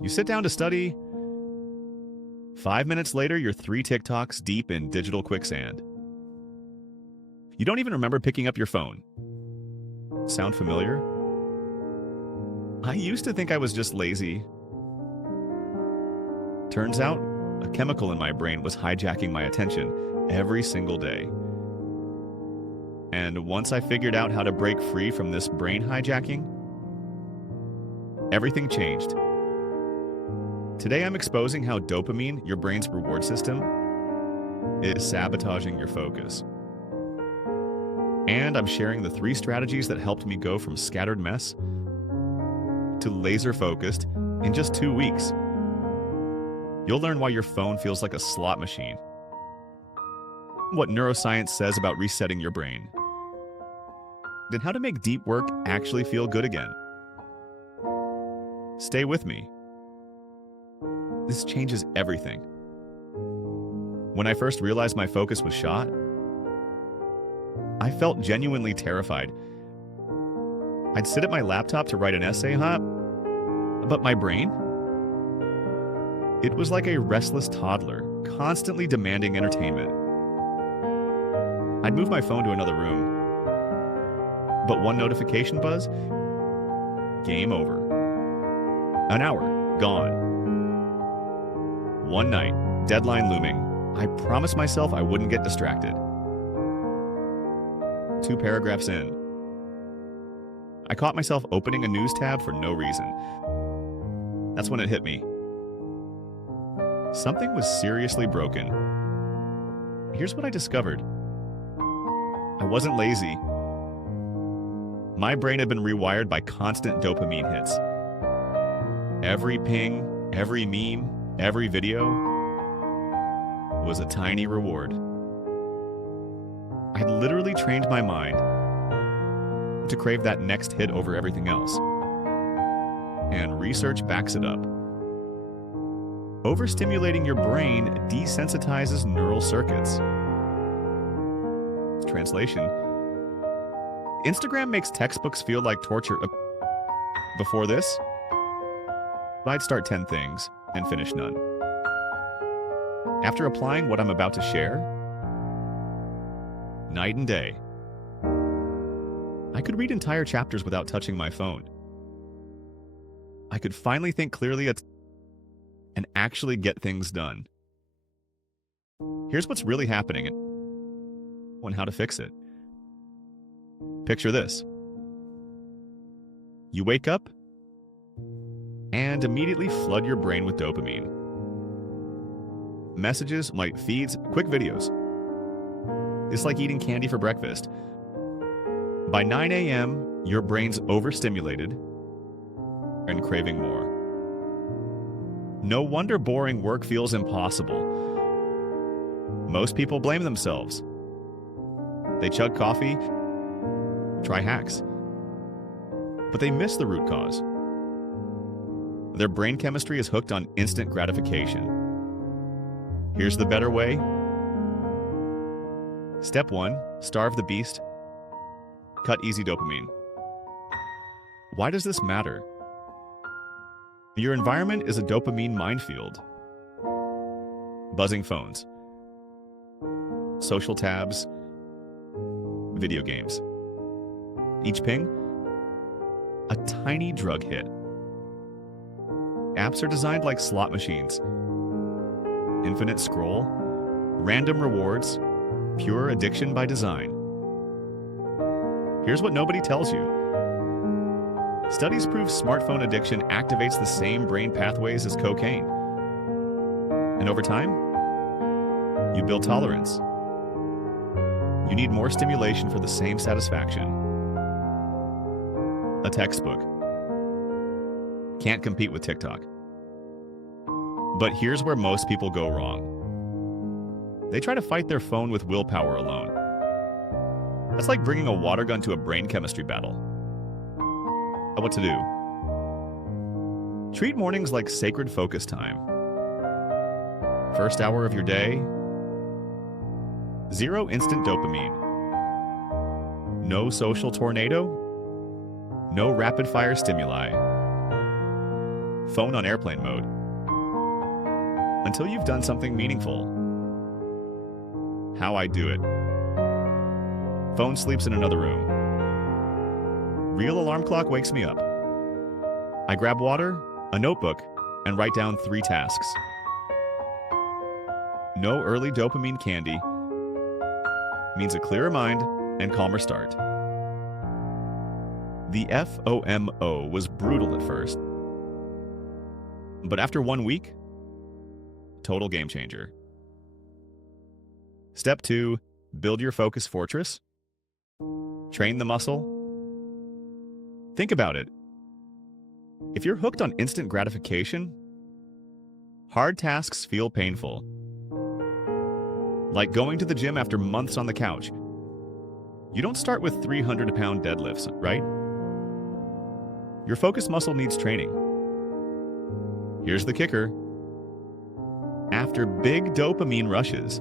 You sit down to study. 5 minutes later, you're 3 TikToks deep in digital quicksand. You don't even remember picking up your phone. Sound familiar? I used to think I was just lazy. Turns out, a chemical in my brain was hijacking my attention every single day. And once I figured out how to break free from this brain hijacking, everything changed. Today I'm exposing how dopamine, your brain's reward system, is sabotaging your focus. And I'm sharing the 3 strategies that helped me go from scattered mess to laser focused in just 2 weeks. You'll learn why your phone feels like a slot machine, what neuroscience says about resetting your brain, and how to make deep work actually feel good again. Stay with me. This changes everything. When I first realized my focus was shot, I felt genuinely terrified. I'd sit at my laptop to write an essay, but my brain? It was like a restless toddler, constantly demanding entertainment. I'd move my phone to another room, but one notification buzz, game over. An hour, gone. One night, deadline looming, I promised myself I wouldn't get distracted. 2 paragraphs in, I caught myself opening a news tab for no reason. That's when it hit me. Something was seriously broken. Here's what I discovered. I wasn't lazy. My brain had been rewired by constant dopamine hits. Every ping, every meme, every video was a tiny reward. I'd literally trained my mind to crave that next hit over everything else. And research backs it up. Overstimulating your brain desensitizes neural circuits. Translation: Instagram makes textbooks feel like torture. Before this, I'd start 10 things and finish none. After applying what I'm about to share, night and day, I could read entire chapters without touching my phone. I could finally think clearly and actually get things done. Here's what's really happening and how to fix it. Picture this. You wake up and immediately flood your brain with dopamine. Messages, light feeds, quick videos. It's like eating candy for breakfast. By 9 a.m., your brain's overstimulated and craving more. No wonder boring work feels impossible. Most people blame themselves. They chug coffee, try hacks, but they miss the root cause. Their brain chemistry is hooked on instant gratification. Here's the better way. Step 1, starve the beast. Cut easy dopamine. Why does this matter? Your environment is a dopamine minefield. Buzzing phones, social tabs, video games. Each ping, a tiny drug hit. Apps are designed like slot machines. Infinite scroll, random rewards, pure addiction by design. Here's what nobody tells you. Studies prove smartphone addiction activates the same brain pathways as cocaine. And over time, you build tolerance. You need more stimulation for the same satisfaction. A textbook can't compete with TikTok. But here's where most people go wrong. They try to fight their phone with willpower alone. That's like bringing a water gun to a brain chemistry battle. What to do? Treat mornings like sacred focus time. First hour of your day, 0 instant dopamine. No social tornado, no rapid-fire stimuli. phone on airplane mode, until you've done something meaningful. How I do it. Phone sleeps in another room. Real alarm clock wakes me up. I grab water, a notebook, and write down 3 tasks. No early dopamine candy means a clearer mind and calmer start. The FOMO was brutal at first, but after 1 week, total game changer. Step 2, build your focus fortress. Train the muscle. Think about it. If you're hooked on instant gratification, hard tasks feel painful. Like going to the gym after months on the couch. You don't start with 300-pound deadlifts, right? Your focus muscle needs training. Here's the kicker. After big dopamine rushes,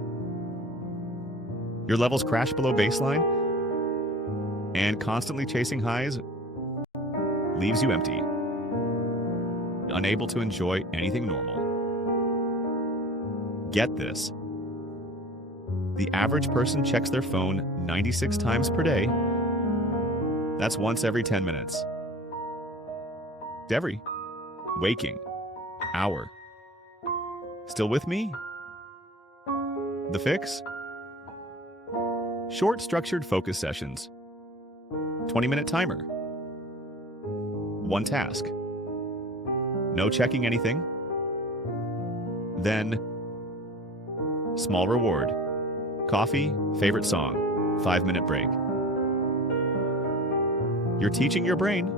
your levels crash below baseline, and constantly chasing highs leaves you empty, unable to enjoy anything normal. Get this. The average person checks their phone 96 times per day. That's once every 10 minutes. Every waking hour. Still with me? The fix? Short, structured focus sessions. 20-minute timer. 1 task. No checking anything. Then, small reward. Coffee, favorite song, 5-minute break. You're teaching your brain.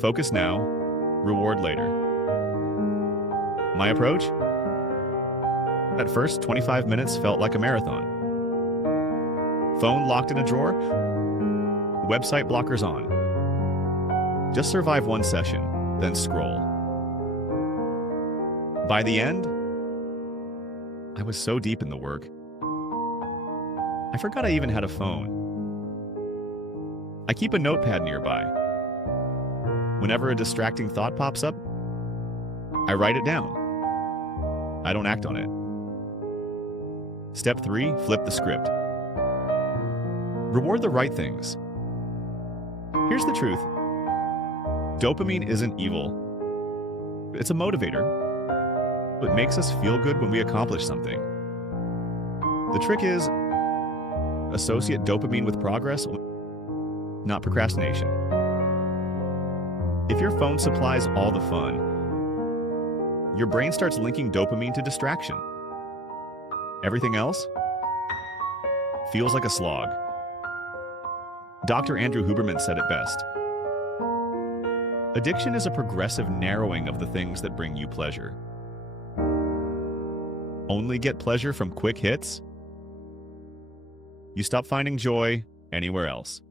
Focus now, reward later. My approach? At first, 25 minutes felt like a marathon. Phone locked in a drawer, website blockers on. Just survive 1 session, then scroll. By the end, I was so deep in the work, I forgot I even had a phone. I keep a notepad nearby. Whenever a distracting thought pops up, I write it down. I don't act on it. Step 3, flip the script. Reward the right things. Here's the truth. Dopamine isn't evil. It's a motivator. It makes us feel good when we accomplish something. The trick is, associate dopamine with progress, not procrastination. If your phone supplies all the fun, your brain starts linking dopamine to distraction. Everything else feels like a slog. Dr. Andrew Huberman said it best. Addiction is a progressive narrowing of the things that bring you pleasure. Only get pleasure from quick hits? You stop finding joy anywhere else.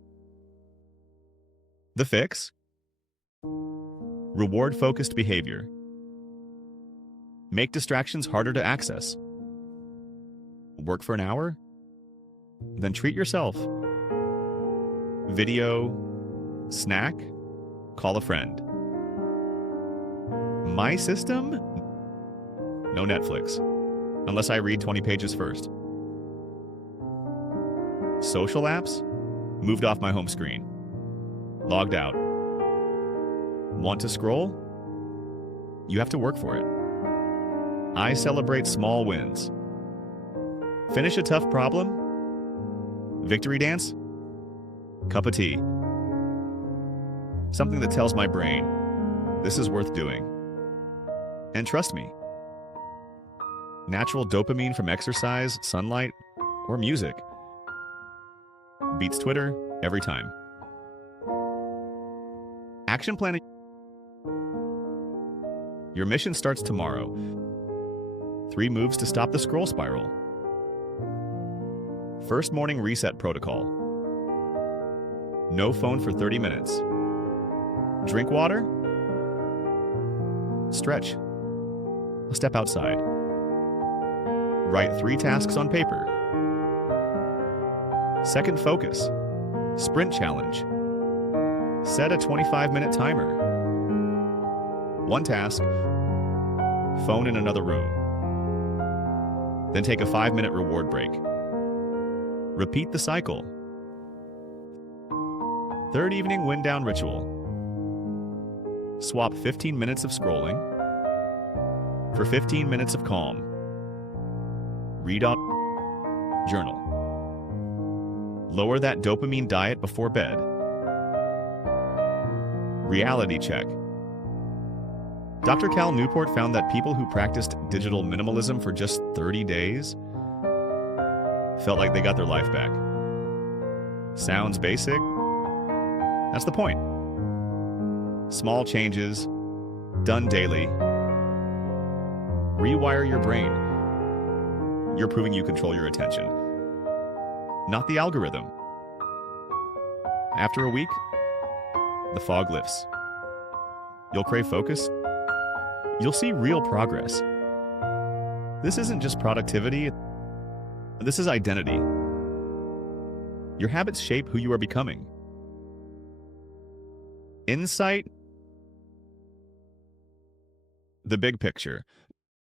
The fix? Reward-focused behavior. Make distractions harder to access. Work for an hour? Then treat yourself. Video, snack, call a friend. My system? No Netflix, unless I read 20 pages first. Social apps? Moved off my home screen. Logged out. Want to scroll? You have to work for it. I celebrate small wins. Finish a tough problem? Victory dance? Cup of tea. Something that tells my brain, this is worth doing. And trust me, natural dopamine from exercise, sunlight, or music beats Twitter every time. Action planning. Your mission starts tomorrow. 3 moves to stop the scroll spiral. First morning reset protocol. No phone for 30 minutes. Drink water. Stretch. Step outside. Write 3 tasks on paper. Second focus. Sprint challenge. Set a 25-minute timer. one task, phone in another room. Then take a 5-minute reward break. Repeat the cycle. Third evening wind down ritual. Swap 15 minutes of scrolling for 15 minutes of calm. Read up, journal. Lower that dopamine diet before bed. Reality check. Dr. Cal Newport found that people who practiced digital minimalism for just 30 days felt like they got their life back. Sounds basic? That's the point. Small changes, done daily. Rewire your brain. You're proving you control your attention, not the algorithm. After a week, the fog lifts. You'll crave focus. You'll see real progress. This isn't just productivity. This is identity. Your habits shape who you are becoming. Insight. The big picture.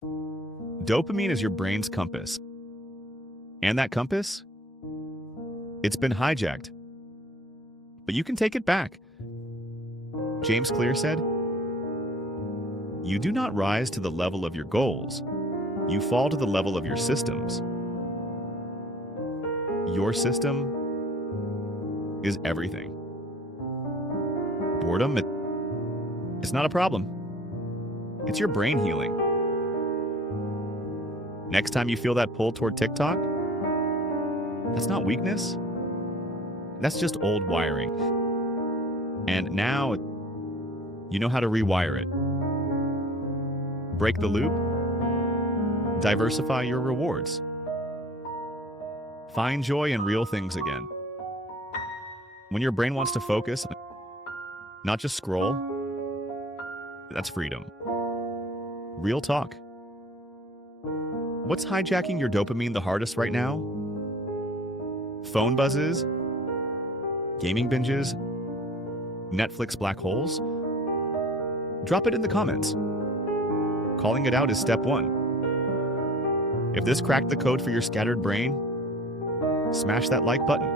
Dopamine is your brain's compass. And that compass? It's been hijacked. But you can take it back. James Clear said, "You do not rise to the level of your goals. You fall to the level of your systems." Your system is everything. Boredom, it's not a problem. It's your brain healing. Next time you feel that pull toward TikTok, that's not weakness. That's just old wiring. And now you know how to rewire it. Break the loop. Diversify your rewards. Find joy in real things again. When your brain wants to focus, not just scroll, that's freedom. Real talk. What's hijacking your dopamine the hardest right now? Phone buzzes? Gaming binges? Netflix black holes? Drop it in the comments. Calling it out is step one. If this cracked the code for your scattered brain, smash that like button.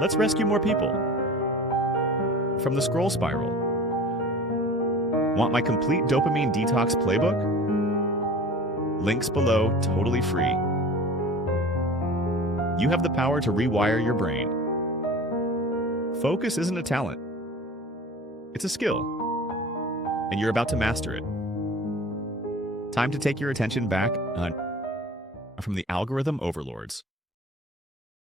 Let's rescue more people from the scroll spiral. Want my complete dopamine detox playbook? Links below, totally free. You have the power to rewire your brain. Focus isn't a talent. It's a skill. And you're about to master it. Time to take your attention back from the algorithm overlords.